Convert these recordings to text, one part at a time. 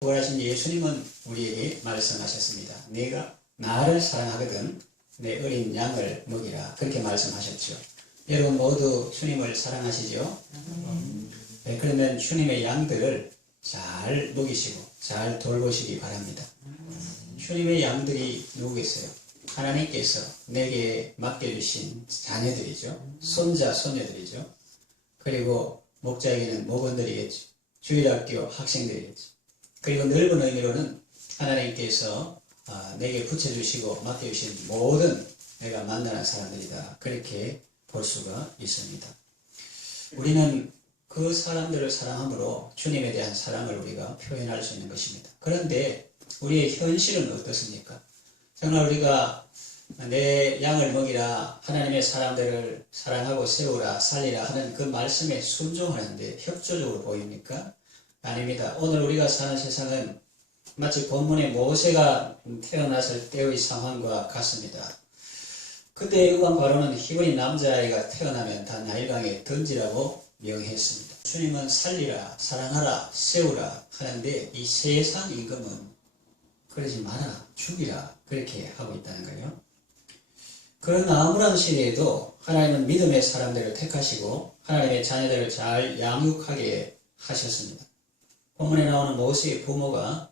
부활하신 예수님은 우리에게 말씀하셨습니다. 내가 나를 사랑하거든 내 어린 양을 먹이라, 그렇게 말씀하셨죠. 여러분 모두 주님을 사랑하시죠? 네, 그러면 주님의 양들을 잘 먹이시고 잘 돌보시기 바랍니다. 주님의 양들이 누구겠어요? 하나님께서 내게 맡겨주신 자녀들이죠. 손자, 손녀들이죠. 그리고 목자에게는 목원들이겠죠. 주일학교 학생들이겠죠. 그리고 넓은 의미로는 하나님께서 내게 붙여주시고 맡겨주신 모든 내가 만나는 사람들이다, 그렇게 볼 수가 있습니다. 우리는 그 사람들을 사랑함으로 주님에 대한 사랑을 우리가 표현할 수 있는 것입니다. 그런데 우리의 현실은 어떻습니까? 정말 우리가 내 양을 먹이라, 하나님의 사람들을 사랑하고 세우라, 살리라 하는 그 말씀에 순종하는데 협조적으로 보입니까? 아닙니다. 오늘 우리가 사는 세상은 마치 본문의 모세가 태어났을 때의 상황과 같습니다. 그때 의왕 바로는 히브리 남자아이가 태어나면 다 나일강에 던지라고 명했습니다. 주님은 살리라, 사랑하라, 세우라 하는데 이 세상 임금은 그러지 마라, 죽이라, 그렇게 하고 있다는 거예요. 그런 암울한 시대에도 하나님은 믿음의 사람들을 택하시고 하나님의 자녀들을 잘 양육하게 하셨습니다. 본문에 나오는 모세의 부모가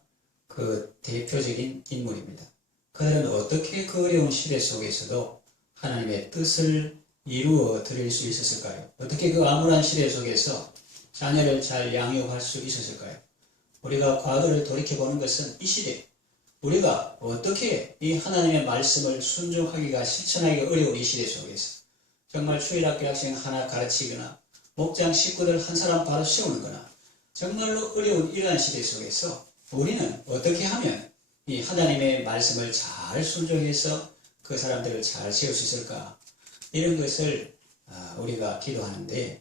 그 대표적인 인물입니다. 그들은 어떻게 그 어려운 시대 속에서도 하나님의 뜻을 이루어 드릴 수 있었을까요? 어떻게 그 암울한 시대 속에서 자녀를 잘 양육할 수 있었을까요? 우리가 과거를 돌이켜보는 것은 이 시대, 우리가 어떻게 이 하나님의 말씀을 순종하기가 실천하기가 어려운 이 시대 속에서 정말 주일학교 학생 하나 가르치거나 목장 식구들 한 사람 바로 세우는 거나 정말로 어려운 이러한 시대 속에서 우리는 어떻게 하면 이 하나님의 말씀을 잘 순종해서 그 사람들을 잘 세울 수 있을까? 이런 것을 우리가 기도하는데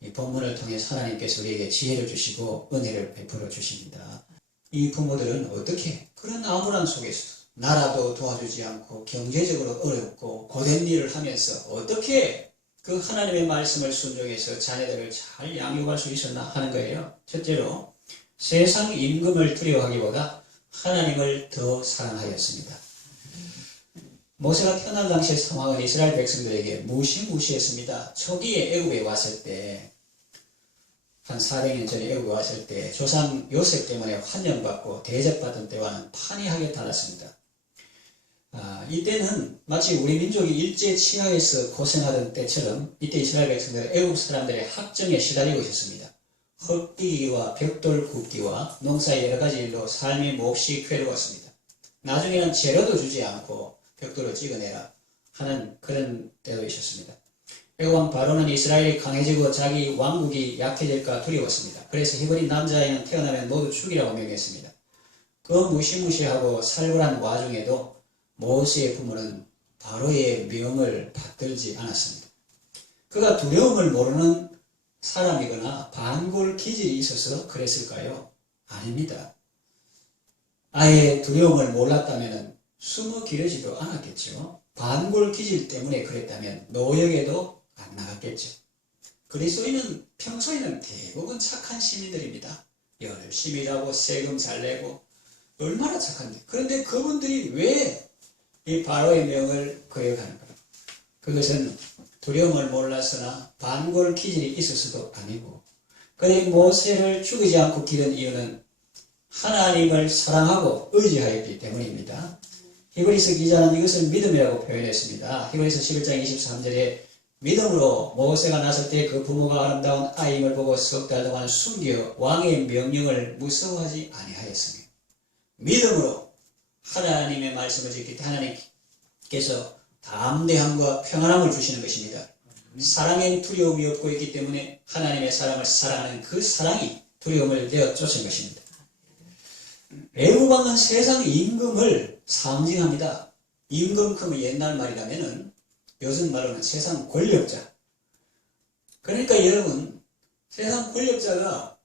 이 본문을 통해서 하나님께서 우리에게 지혜를 주시고 은혜를 베풀어 주십니다. 이 부모들은 어떻게 그런 암울한 속에서 나라도 도와주지 않고 경제적으로 어렵고 고된 일을 하면서 어떻게 그 하나님의 말씀을 순종해서 자녀들을 잘 양육할 수 있었나 하는 거예요. 첫째로 세상 임금을 두려워하기보다 하나님을 더 사랑하였습니다. 모세가 태어날 당시의 상황은 이스라엘 백성들에게 무시무시했습니다. 초기에 애굽에 왔을 때, 한 400년 전에 애굽에 왔을 때 조상 요셉 때문에 환영받고 대접받은 때와는 판이하게 달랐습니다. 이때는 마치 우리 민족이 일제 치하에서 고생하던 때처럼 이때 이스라엘 백성들은 애굽 사람들의 학정에 시달리고 있었습니다. 헛디기와 벽돌 굽기와 농사의 여러 가지 일로 삶이 몹시 괴로웠습니다. 나중에는 재료도 주지 않고 벽돌을 찍어내라 하는 그런 때도 있었습니다. 애굽 바로는 이스라엘이 강해지고 자기 왕국이 약해질까 두려웠습니다. 그래서 히브리 남자아이는 태어나면 모두 죽이라고 명했습니다. 그 무시무시하고 살벌한 와중에도 모세의 부모는 바로의 명을 받들지 않았습니다. 그가 두려움을 모르는 사람이거나 반골 기질이 있어서 그랬을까요? 아닙니다. 아예 두려움을 몰랐다면 숨어 기르지도 않았겠죠. 반골 기질 때문에 그랬다면 노역에도 안 나갔겠죠. 그리스도인은 평소에는 대부분 착한 시민들입니다. 열심히 일하고 세금 잘 내고 얼마나 착한데. 그런데 그분들이 왜 이 바로의 명을 거역하는가? 그것은 두려움을 몰랐으나 반골 기질이 있어서도 아니고, 그들이 모세를 죽이지 않고 기른 이유는 하나님을 사랑하고 의지하였기 때문입니다. 히브리서 기자는 이것을 믿음이라고 표현했습니다. 히브리서 11장 23절에 믿음으로 모세가 났을 때 그 부모가 아름다운 아임을 보고 석 달 동안 숨겨 왕의 명령을 무서워하지 아니하였으며, 믿음으로 하나님의 말씀을 지킬 때 하나님께서 담대함과 평안함을 주시는 것입니다. 사랑엔 두려움이 없고 있기 때문에 하나님의 사람을 사랑하는 그 사랑이 두려움을 내어 쫓은 것입니다. 애굽왕은 세상 임금을 상징합니다. 임금 그러면 옛날 말이라면은 요즘 말로는 세상 권력자. 그러니까 여러분, 세상 권력자가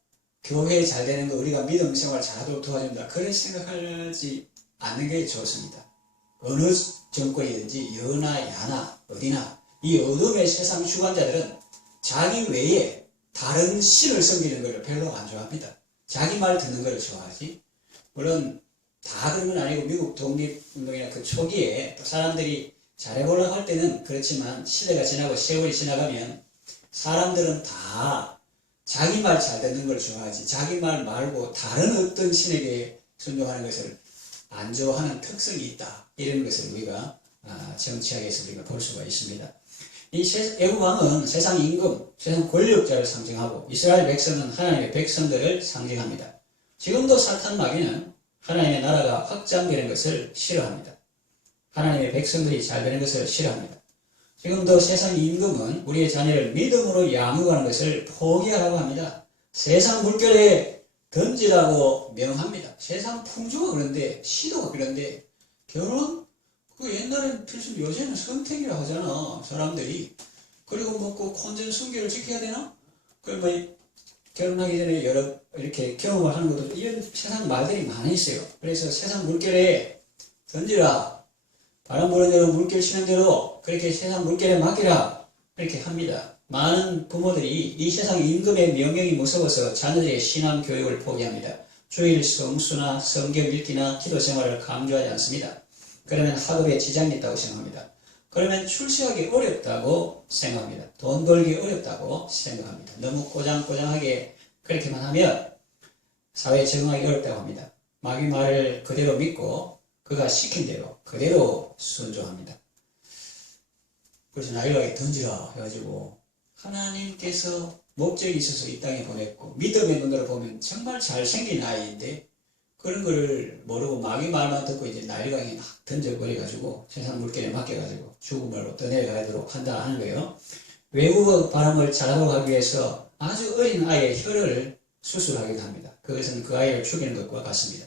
교회 잘 되는 거, 우리가 믿음 생활 잘하도록 도와준다, 그런 생각하지 않는 게 좋습니다. 어느 정권이든지 여나 야나 어디나 이 어둠의 세상 주관자들은 자기 외에 다른 신을 섬기는 것을 별로 안 좋아합니다. 자기 말 듣는 걸 좋아하지. 물론 다 그런 건 아니고 미국 독립운동이나 그 초기에 사람들이 잘해보려고 할 때는 그렇지만 시대가 지나고 세월이 지나가면 사람들은 다 자기 말 잘 듣는 걸 좋아하지 자기 말 말고 다른 어떤 신에게 순종하는 것을 안 좋아하는 특성이 있다. 이런 것을 우리가 정치학에서 우리가 볼 수가 있습니다. 이 애국 왕은 세상 임금, 세상 권력자를 상징하고 이스라엘 백성은 하나님의 백성들을 상징합니다. 지금도 사탄 마귀는 하나님의 나라가 확장되는 것을 싫어합니다. 하나님의 백성들이 잘 되는 것을 싫어합니다. 지금도 세상 임금은 우리의 자녀를 믿음으로 양육하는 것을 포기하라고 합니다. 세상 물결에 던지라고 명합니다. 세상 풍조가 그런데 시도가 그런데 결혼? 그 옛날엔 필수 요새는 선택이라고 하잖아 사람들이. 그리고 뭐 그 혼전 순결을 지켜야 되나? 그뭐 결혼하기 전에 여러 이렇게 경험을 하는 것도 이런 세상 말들이 많이 있어요. 그래서 세상 물결에 던지라. 바람 부는 대로 물결 치는 대로 그렇게 세상 물결에 맡기라. 이렇게 합니다. 많은 부모들이 이 세상 임금의 명령이 무서워서 자녀들의 신앙 교육을 포기합니다. 주일 성수나 성경 읽기나 기도 생활을 강조하지 않습니다. 그러면 학업에 지장이 있다고 생각합니다. 그러면 출세하기 어렵다고 생각합니다. 돈 벌기 어렵다고 생각합니다. 너무 꼬장꼬장하게 그렇게만 하면 사회에 적응하기 어렵다고 합니다. 마귀 말을 그대로 믿고 그가 시킨 대로 그대로 순종합니다. 그래서 나일락에 던지라 해가지고 하나님께서 목적이 있어서 이 땅에 보냈고 믿음의 눈으로 보면 정말 잘생긴 아이인데 그런 거를 모르고 마귀 말만 듣고 이제 나일강에 막 던져버려가지고 세상 물결에 맡겨가지고 죽음으로 떠내려가도록 한다 하는 거예요. 외국어 발음을 잘하도록 하기 위해서 아주 어린 아이의 혀를 수술하기도 합니다. 그것은 그 아이를 죽이는 것과 같습니다.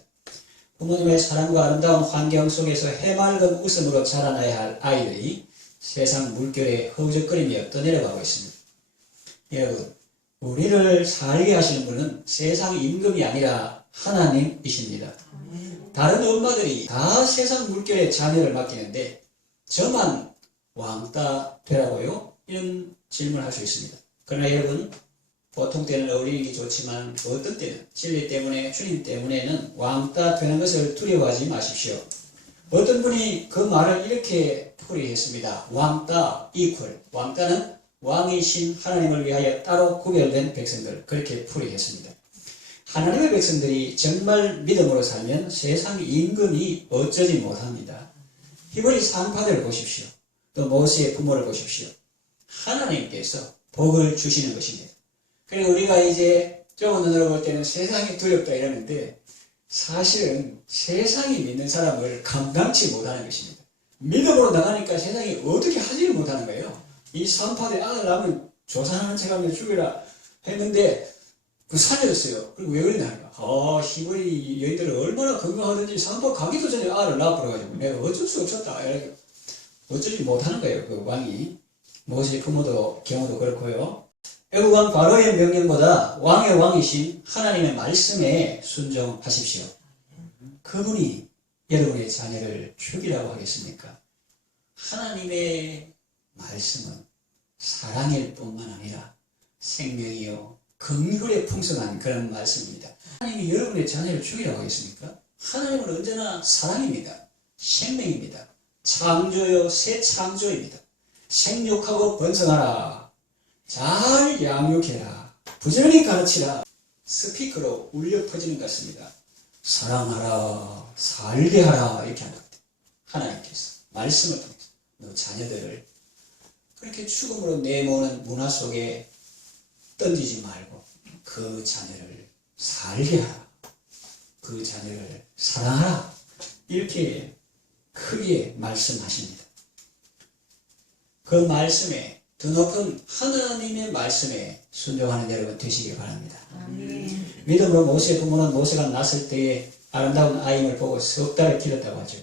부모님의 사랑과 아름다운 환경 속에서 해맑은 웃음으로 자라나야 할 아이들이 세상 물결에 허우적거리며 떠내려가고 있습니다. 여러분, 우리를 살게 하시는 분은 세상 임금이 아니라 하나님이십니다. 다른 엄마들이 다 세상 물결에 자녀를 맡기는데 저만 왕따 되라고요? 이런 질문을 할 수 있습니다. 그러나 여러분, 보통 때는 어울리는 게 좋지만 어떤 때는 진리 때문에 주님 때문에는 왕따 되는 것을 두려워하지 마십시오. 어떤 분이 그 말을 이렇게 풀이했습니다. 왕따 이퀄. 왕따는 왕이신 하나님을 위하여 따로 구별된 백성들. 그렇게 풀이했습니다. 하나님의 백성들이 정말 믿음으로 살면 세상 임금이 어쩌지 못합니다. 히브리 산파들을 보십시오. 또 모세의 부모를 보십시오. 하나님께서 복을 주시는 것입니다. 그리고 우리가 이제 좁은 눈으로 볼 때는 세상이 두렵다 이러는데 사실은 세상이 믿는 사람을 감당치 못하는 것입니다. 믿음으로 나가니까 세상이 어떻게 하지를 못하는 거예요. 이 산파들이 아들 낳으면 조산하는 척하면서 죽여라 했는데 그 살려졌어요. 그리고 왜 그러냐 히브리 여인들은 얼마나 건강하든지 산파 가기도 전에 아를 낳아버려가지고 내가 어쩔 수 없었다 이렇게 어쩌지 못하는 거예요. 그 왕이. 모세 부모도 경우도 그렇고요. 애국 왕 바로의 명령보다 왕의 왕이신 하나님의 말씀에 순종하십시오. 그분이 여러분의 자녀를 죽이라고 하겠습니까? 하나님의 말씀은 사랑일 뿐만 아니라 생명이요 긍휼에 풍성한 그런 말씀입니다. 하나님이 여러분의 자녀를 죽이라고 하겠습니까? 하나님은 언제나 사랑입니다. 생명입니다. 창조요 새 창조입니다. 생육하고 번성하라. 잘 양육해라. 부지런히 가르치라. 스피커로 울려 퍼지는 것 같습니다. 사랑하라. 살게 하라. 이렇게 하는 것 같아요. 하나님께서 말씀을 통해서 너 자녀들을 그렇게 죽음으로 내모는 문화 속에 던지지 말고 그 자녀를 살게 하라. 그 자녀를 사랑하라. 이렇게 크게 말씀하십니다. 그 말씀에 더 높은 하나님의 말씀에 순종하는 여러분 되시길 바랍니다. 아멘. 믿음으로 모세의 부모는 모세가 낳았을 때의 아름다운 아임을 보고 석 달을 기렸다고 하죠.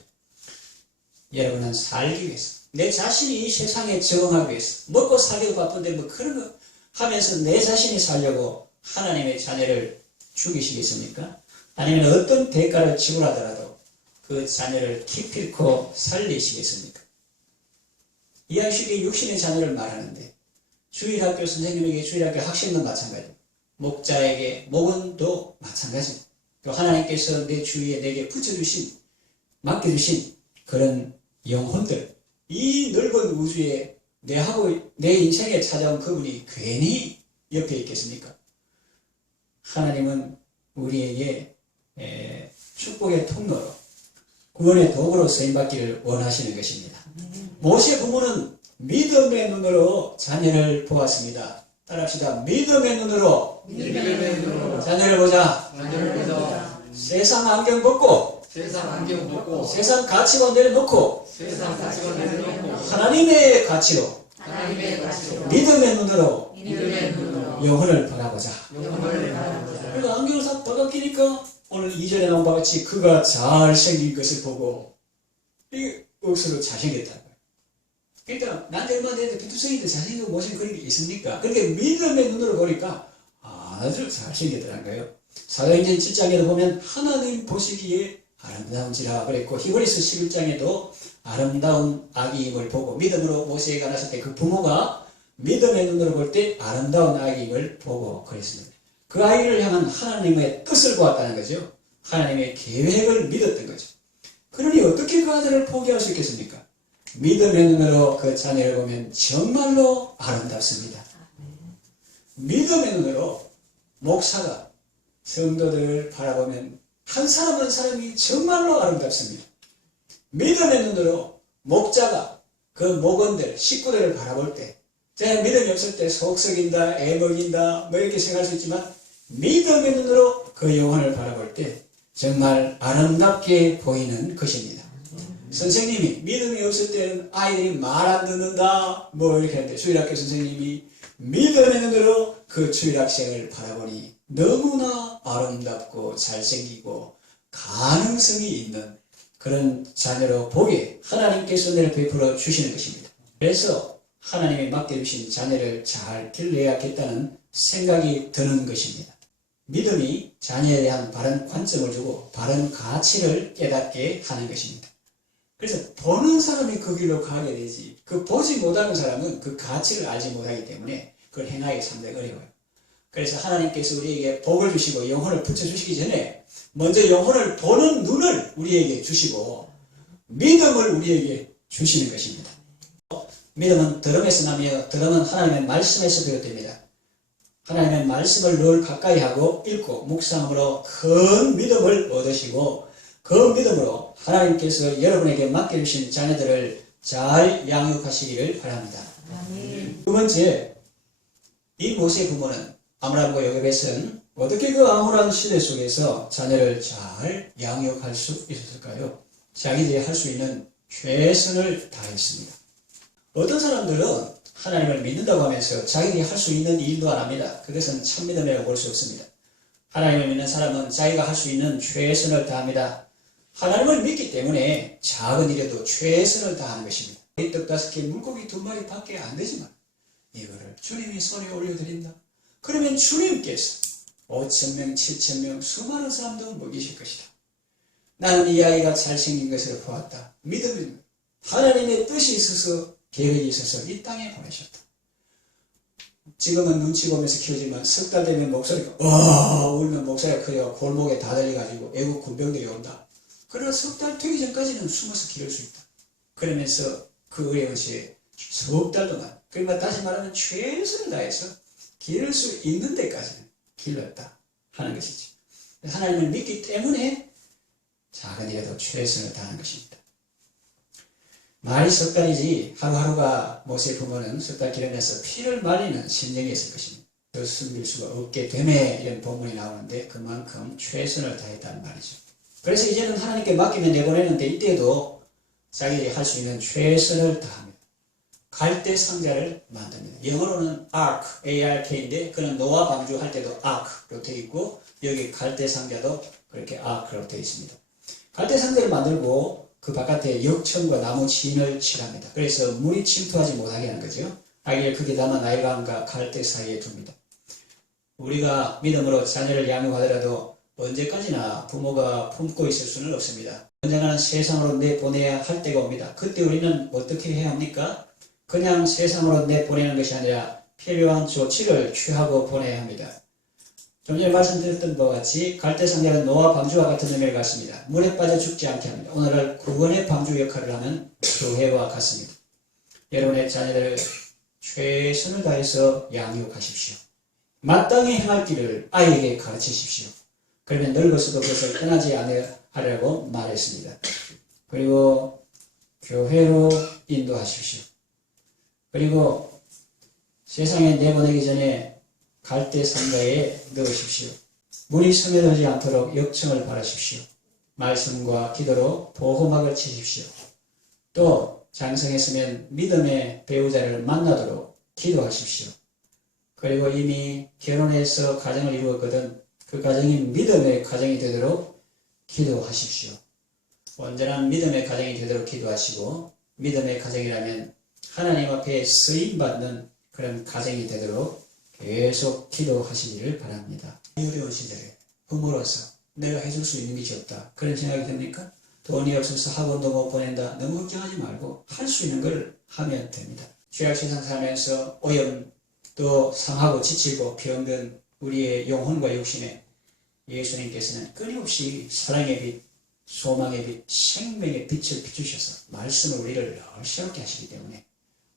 여러분은 살기 위해서 내 자신이 이 세상에 적응하기 위해서 먹고 살기도 바쁜데 뭐 그런 거 하면서 내 자신이 살려고 하나님의 자녀를 죽이시겠습니까? 아니면 어떤 대가를 지불하더라도 그 자녀를 기필코 살리시겠습니까? 이해하시기에 육신의 자녀를 말하는데 주일학교 선생님에게 주일학교 학생도 마찬가지고 목자에게 목원도 마찬가지고 또 하나님께서 내 주위에 내게 붙여주신, 맡겨주신 그런 영혼들, 이 넓은 우주에 내 인생에 찾아온 그분이 괜히 옆에 있겠습니까? 하나님은 우리에게 축복의 통로로, 구원의 도구로 쓰임받기를 원하시는 것입니다. 모세 부모는 믿음의 눈으로 자녀를 보았습니다. 따라합시다. 믿음의 눈으로 자녀를 보자. 세상 안경 벗고 세상 가치관 내려놓고 하나님의 가치로 믿음의 눈으로 영혼을 바라보자. 그러니까 안경을 싹 벗어끼니까 오늘 2절에 나온 바와 같이 그가 잘생긴 것을 보고 이게 억수로 잘생겼다는 거예요. 그러니까 나한테 얼마 됐는데 비투성이도 잘생기고 못생긴 그런 게 있습니까? 그렇게 믿음의 눈으로 보니까 아주 잘생겼다는 거예요. 사도행전 7장에도 보면 하나님 보시기에 아름다운지라 그랬고, 히브리서 11장에도 아름다운 아기임을 보고, 믿음으로 모세가 났을 때 그 부모가 믿음의 눈으로 볼 때 아름다운 아기임을 보고 그랬습니다. 그 아이를 향한 하나님의 뜻을 보았다는 거죠. 하나님의 계획을 믿었던 거죠. 그러니 어떻게 그 아들을 포기할 수 있겠습니까? 믿음의 눈으로 그 자녀를 보면 정말로 아름답습니다. 믿음의 눈으로 목사가 성도들을 바라보면 한 사람 한 사람이 정말로 아름답습니다. 믿음의 눈으로 목자가 그 목원들, 식구들을 바라볼 때, 제가 믿음이 없을 때 속 썩인다, 애먹인다, 뭐 이렇게 생각할 수 있지만, 믿음의 눈으로 그 영혼을 바라볼 때 정말 아름답게 보이는 것입니다. 선생님이 믿음이 없을 때는 아이들이 말 안 듣는다, 뭐 이렇게 하는데, 주일학교 선생님이 믿음의 눈으로 그 주일학생을 바라보니 너무나 아름답고 잘생기고 가능성이 있는 그런 자녀로 보게 하나님께서 은혜를 베풀어 주시는 것입니다. 그래서 하나님이 맡겨주신 자녀를 잘 길러야겠다는 생각이 드는 것입니다. 믿음이 자녀에 대한 바른 관점을 주고 바른 가치를 깨닫게 하는 것입니다. 그래서 보는 사람이 그 길로 가게 되지, 그 보지 못하는 사람은 그 가치를 알지 못하기 때문에 그걸 행하기 상당히 어려워요. 그래서 하나님께서 우리에게 복을 주시고 영혼을 붙여주시기 전에 먼저 영혼을 보는 눈을 우리에게 주시고 믿음을 우리에게 주시는 것입니다. 믿음은 들음에서 나며 들음은 하나님의 말씀에서 비롯됩니다. 하나님의 말씀을 늘 가까이 하고 읽고 묵상함으로 큰 믿음을 얻으시고 그 믿음으로 하나님께서 여러분에게 맡겨주신 자녀들을 잘 양육하시기를 바랍니다. 두 번째, 이 모세 부모는 아므람과 요셉은 어떻게 그 암울한 시대 속에서 자녀를 잘 양육할 수 있었을까요? 자기들이 할 수 있는 최선을 다했습니다. 어떤 사람들은 하나님을 믿는다고 하면서 자기들이 할 수 있는 일도 안 합니다. 그것은 참믿음이라고 볼 수 없습니다. 하나님을 믿는 사람은 자기가 할 수 있는 최선을 다합니다. 하나님을 믿기 때문에 작은 일에도 최선을 다하는 것입니다. 떡 5개, 물고기 2마리 밖에 안 되지만 이거를 주님이 손에 올려드린다. 그러면 주님께서 5,000명, 7,000명 수많은 사람도 먹이실 것이다. 나는 이 아이가 잘생긴 것을 보았다. 믿음은 하나님의 뜻이 있어서, 계획이 있어서 이 땅에 보내셨다. 지금은 눈치 보면서 키우지만 석 달 되면 목소리가 울면 목소리가 커요. 골목에 다 달려가지고 애국 군병들이 온다. 그러나 석 달 되기 전까지는 숨어서 기를 수 있다. 그러면서 그 어려운 시에 석 달 동안, 그러니까 다시 말하면 최선을 다해서 기를 수 있는 데까지는 길렀다 하는 것이죠. 하나님을 믿기 때문에 작은 일에도 최선을 다하는 것입니다. 말이 석 달이지 하루하루가 모세 부모는 석 달 기르면서 피를 말리는 심정이 있을 것입니다. 더 숨길 수가 없게 되매 이런 본문이 나오는데 그만큼 최선을 다했다는 말이죠. 그래서 이제는 하나님께 맡기면 내보내는데 이때도 자기들이 할 수 있는 최선을 다합니다. 갈대 상자를 만듭니다. 영어로는 ark, ARK인데 그는 노아 방주할 때도 ark로 되어 있고 여기 갈대 상자도 그렇게 ark로 되어 있습니다. 갈대 상자를 만들고 그 바깥에 역청과 나무 진을 칠합니다. 그래서 물이 침투하지 못하게 하는 거죠. 아기를 크게 담아 나일강과 갈대 사이에 둡니다. 우리가 믿음으로 자녀를 양육하더라도 언제까지나 부모가 품고 있을 수는 없습니다. 언젠가는 세상으로 내보내야 할 때가 옵니다. 그때 우리는 어떻게 해야 합니까? 그냥 세상으로 내보내는 것이 아니라 필요한 조치를 취하고 보내야 합니다. 좀 전에 말씀드렸던 바와 같이 갈대상자는 노아 방주와 같은 의미를 갖습니다. 물에 빠져 죽지 않게 합니다. 오늘날 구원의 방주 역할을 하는 교회와 같습니다. 여러분의 자녀들을 최선을 다해서 양육하십시오. 마땅히 행할 길을 아이에게 가르치십시오. 그러면 늙어서도 그것을 떠나지 않으라고 말했습니다. 그리고 교회로 인도하십시오. 그리고 세상에 내보내기 전에 갈대 상자에 넣으십시오. 물이 스며들지 않도록 역청을 바라십시오. 말씀과 기도로 보호막을 치십시오. 또 장성했으면 믿음의 배우자를 만나도록 기도하십시오. 그리고 이미 결혼해서 가정을 이루었거든 그 가정이 믿음의 가정이 되도록 기도하십시오. 온전한 믿음의 가정이 되도록 기도하시고 믿음의 가정이라면 하나님 앞에 쓰임받는 그런 가정이 되도록 계속 기도하시기를 바랍니다. 어려운 시절에 부모로서 내가 해줄 수 있는 것이 없다. 그런 생각이 듭니까? 돈이 없어서 학원도 못 보낸다. 너무 걱정하지 말고 할 수 있는 걸 하면 됩니다. 죄악세상 살면서 오염 또 상하고 지치고 병든 우리의 영혼과 육신에 예수님께서는 끊임없이 사랑의 빛, 소망의 빛, 생명의 빛을 비추셔서 말씀을 우리를 늘 새롭게 하시기 때문에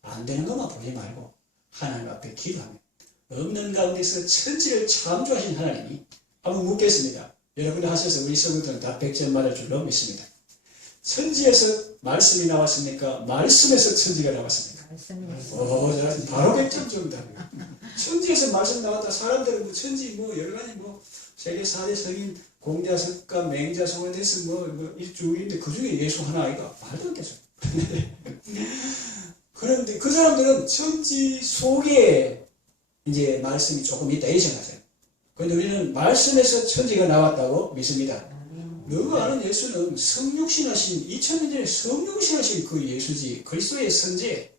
안 되는 것만 보지 말고 하나님 앞에 기도하면 없는 가운데서 천지를 창조하신 하나님이 한번 묻겠습니다. 여러분이 하셔서 우리 성도들은 다 100점 맞을 줄로 믿습니다. 천지에서 말씀이 나왔습니까? 말씀에서 천지가 나왔습니까? 바로 100점 정답이에요. 천지에서 말씀 나왔다. 사람들은 뭐 천지 뭐 여러 가지 뭐 세계 4대 성인 공자석가 맹자소원에서 뭐 일주일인데 그 중에 예수 하나 아이가 말도 안 되죠. 그런데 그 사람들은 천지 속에 이제 말씀이 조금 있다 이 생각하세요. 그런데 우리는 말씀에서 천지가 나왔다고 믿습니다. 너가 아는 예수는 성육신하신 2000년 전에 성육신하신 그 예수지 그리스도의 선제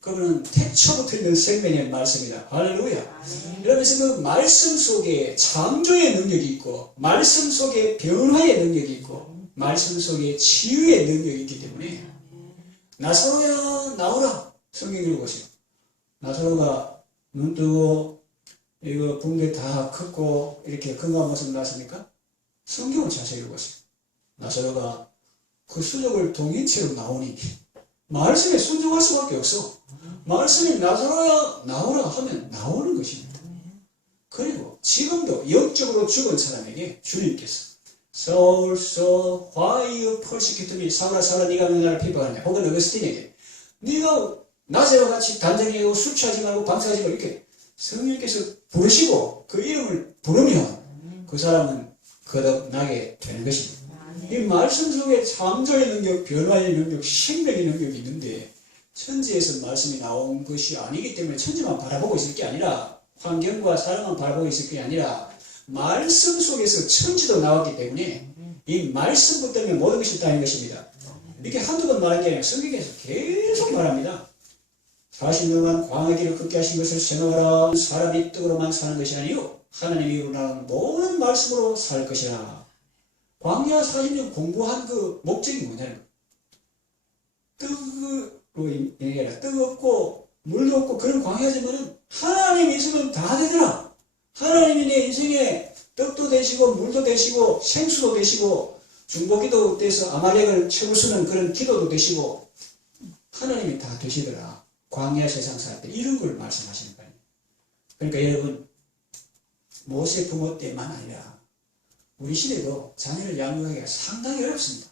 그분은 태초부터 있는 생명의 말씀이다. 할렐루야. 이러면서 그 말씀 속에 창조의 능력이 있고 말씀 속에 변화의 능력이 있고 말씀 속에 치유의 능력이 있기 때문에 나사로야 나오라. 성경 읽어보세요. 나사로가 눈 뜨고 이거 붕대 다 컸고 이렇게 건강한 모습 나왔습니까? 성경을 자세히 읽어보세요. 나사로가 그 수족을 동인체로 나오니 말씀에 순종할 수밖에 없어. 말씀이 나사로야 나오라 하면 나오는 것입니다. 그리고 지금도 영적으로 죽은 사람에게 주님께서 Saul, Saul, why you persecute me? 사울아, 사울아, 네가 왜 나를 핍박하냐? 혹은 어거스틴에게 네가 낮에와 같이 단정히 하고 술 취하지 말고 밤새하지 말고 이렇게 성령께서 부르시고 그 이름을 부르면 그 사람은 거듭나게 되는 것입니다. 이 말씀 속에 창조의 능력, 변화의 능력, 생명의 능력이 있는데 천지에서 말씀이 나온 것이 아니기 때문에 천지만 바라보고 있을 게 아니라 환경과 사람만 바라보고 있을 게 아니라 말씀 속에서 천지도 나왔기 때문에 이 말씀 때문에 모든 것이 있다는 것입니다. 이렇게 한두 번 말한 게 아니라 성경에서 계속 말합니다. 40년간 광야 길을 걷게 하신 것을 생각하라. 사람이 떡으로만 사는 것이 아니요 하나님이 우러나는 모든 말씀으로 살 것이라. 광야 40년 공부한 그 목적이 뭐냐면 떡으로 얘기해라. 떡 없고 물도 없고 그런 광야지만은 하나님 있으면 다 되더라. 하나님이 내 인생에 떡도 되시고 물도 되시고 생수도 되시고 중보기도 돼서 아말렉을 채우시는 그런 기도도 되시고 하나님이 다 되시더라. 광야 세상 살 때 이런 걸 말씀하시는 거예요. 그러니까 여러분 모세 부모 때만 아니라 우리 시대도 자녀를 양육하기가 상당히 어렵습니다.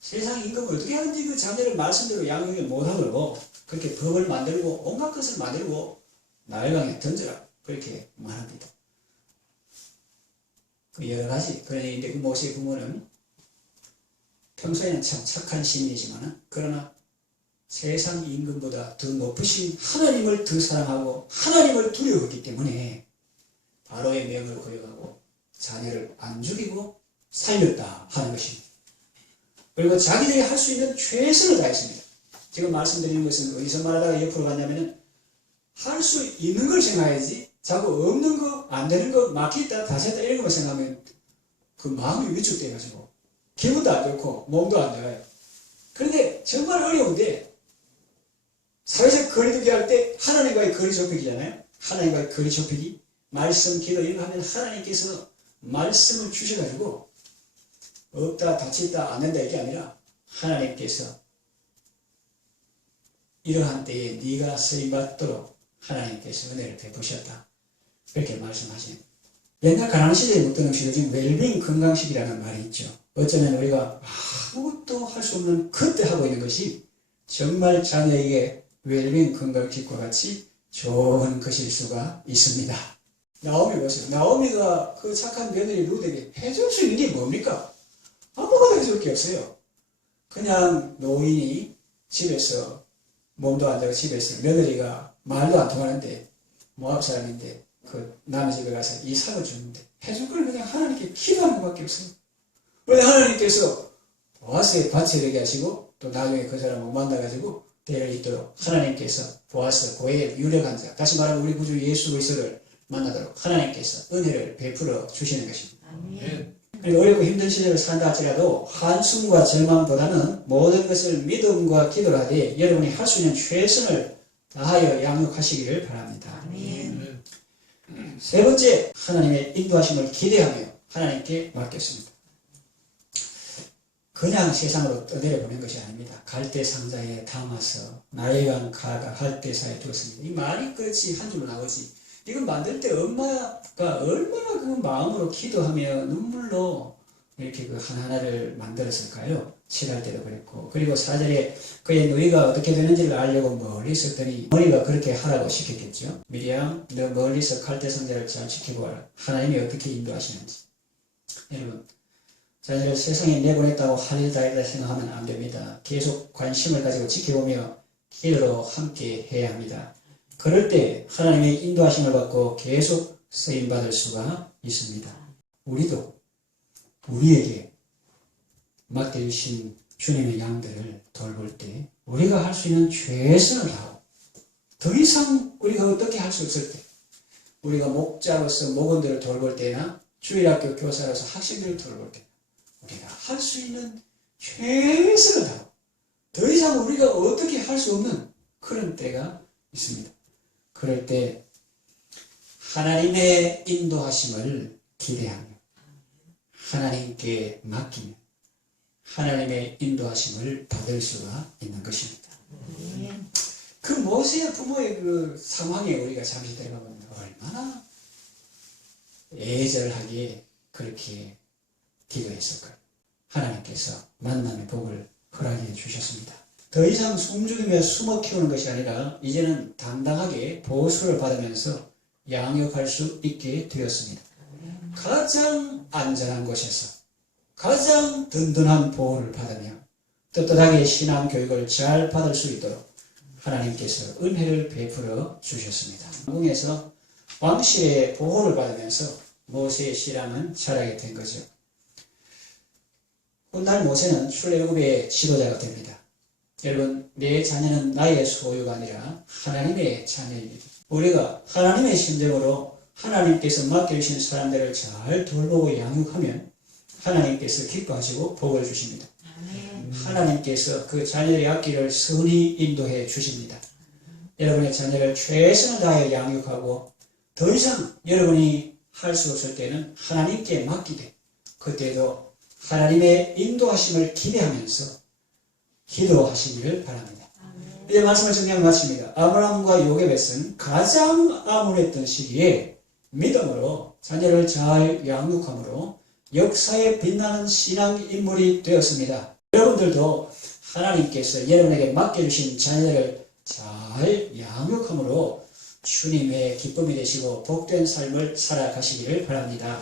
세상 임금을 어떻게 하든지 그 자녀를 말씀대로 양육을 못하고 그렇게 법을 만들고 온갖 것을 만들고 나일강에 던져라 그렇게 말합니다. 그 여러 가지 그런데 그 모세 부모는 평소에는 참 착한 시민이지만 그러나 세상 임금보다 더 높으신 하나님을 더 사랑하고 하나님을 두려워했기 때문에 바로의 명을 거역하고 자녀를 안 죽이고 살렸다 하는 것입니다. 그리고 자기들이 할 수 있는 최선을 다했습니다. 지금 말씀드리는 것은 어디서 말하다가 옆으로 갔냐면은 할 수 있는 걸 생각해야지 자꾸 없는 거, 안 되는 거, 막히다, 다시다 이런 것만 생각하면 그 마음이 위축돼가지고 기분도 안 좋고 몸도 안 좋아요. 그런데 정말 어려운데 사회적 거리두기 할 때 하나님과의 거리 좁히기잖아요. 하나님과의 거리 좁히기. 말씀, 기도 이런 거 하면 하나님께서 말씀을 주셔가지고 없다, 다친다, 안 된다 이게 아니라 하나님께서 이러한 때에 네가 쓰임받도록 하나님께서 은혜를 베푸셨다. 그렇게 말씀하십니다. 옛날 가난시대에 먹던 음식은 지금 웰빙 건강식이라는 말이 있죠. 어쩌면 우리가 아무것도 할 수 없는 그때 하고 있는 것이 정말 자녀에게 웰빙 건강식과 같이 좋은 것일 수가 있습니다. 나오미 보세요. 나오미가 그 착한 며느리 룻에게 해줄 수 있는 게 뭡니까? 아무것도 해줄 게 없어요. 그냥 노인이 집에서 몸도 안 되고 집에서 며느리가 말도 안 통하는데 모압 사람인데 그 남의 집에 가서 이 삭을 주는데 해줄 걸 그냥 하나님께 기도하는 것밖에 없어요. 그런데 하나님께서 보아스의 밭이 되게 하시고 또 나중에 그 사람을 만나가지고 대를 잇도록 하나님께서 보아스 고액의 유력한 자, 다시 말하면 우리 구주 예수 그리스도를 만나도록 하나님께서 은혜를 베풀어 주시는 것입니다. 그리고 어렵고 힘든 시절을 산다 할지라도 한숨과 절망보다는 모든 것을 믿음과 기도로 하되 여러분이 할 수 있는 최선을 다하여 양육하시기를 바랍니다. 세 번째, 하나님의 인도하심을 기대하며 하나님께 맡겼습니다. 그냥 세상으로 떠내려보낸 것이 아닙니다. 갈대 상자에 담아서 나일강 가가 갈대사에 두었습니다. 이 말이 그렇지 한 줄로 나오지. 이건 만들 때 엄마가 얼마나 그 마음으로 기도하며 눈물로 이렇게 그 하나하나를 만들었을까요? 칠할 때도 그랬고. 그리고 4절에 그의 누이가 어떻게 되는지를 알려고 멀리 있었더니 어머니가 그렇게 하라고 시켰겠죠. 미리암, 너 멀리서 갈대 상자를 잘 지키고 와라. 하나님이 어떻게 인도하시는지. 여러분, 자녀를 세상에 내보냈다고 할 일 다 있다 생각하면 안 됩니다. 계속 관심을 가지고 지켜보며 기도로 함께 해야 합니다. 그럴 때 하나님의 인도하심을 받고 계속 쓰임받을 수가 있습니다. 우리도 우리에게 맡겨주신 주님의 양들을 돌볼 때 우리가 할 수 있는 최선을 다하고 더 이상 우리가 어떻게 할 수 없을 때 우리가 목자로서 목원들을 돌볼 때나 주일학교 교사로서 학생들을 돌볼 때 우리가 할 수 있는 최선을 다하고 더 이상 우리가 어떻게 할 수 없는 그런 때가 있습니다. 그럴 때 하나님의 인도하심을 기대하며 하나님께 맡기며 하나님의 인도하심을 받을 수가 있는 것입니다. 그 모세의 부모의 그 상황에 우리가 잠시 들어가면 얼마나 애절하게 그렇게 기도했을까요? 하나님께서 만남의 복을 허락해 주셨습니다. 더 이상 숨죽이며 숨어 키우는 것이 아니라 이제는 당당하게 보수를 받으면서 양육할 수 있게 되었습니다. 가장 안전한 곳에서 가장 든든한 보호를 받으며 떳떳하게 신앙 교육을 잘 받을 수 있도록 하나님께서 은혜를 베풀어 주셨습니다. 왕궁에서 왕실의 보호를 받으면서 모세의 신앙은 자라게 된 거죠. 훗날 모세는 출애굽의 지도자가 됩니다. 여러분, 내 자녀는 나의 소유가 아니라 하나님의 자녀입니다. 우리가 하나님의 심정으로 하나님께서 맡겨주신 사람들을 잘 돌보고 양육하면 하나님께서 기뻐하시고 복을 주십니다. 하나님께서 그 자녀의 앞길을 선히 인도해 주십니다. 여러분의 자녀를 최선을 다해 양육하고 더 이상 여러분이 할 수 없을 때는 하나님께 맡기되 그때도 하나님의 인도하심을 기대하면서 기도하시기를 바랍니다. 이제 말씀을 정리하고 마칩니다. 아브라함과 요게벳은 가장 암울했던 시기에 믿음으로 자녀를 잘 양육함으로 역사에 빛나는 신앙 인물이 되었습니다. 여러분들도 하나님께서 여러분에게 맡겨주신 자녀를 잘 양육함으로 주님의 기쁨이 되시고 복된 삶을 살아가시기를 바랍니다.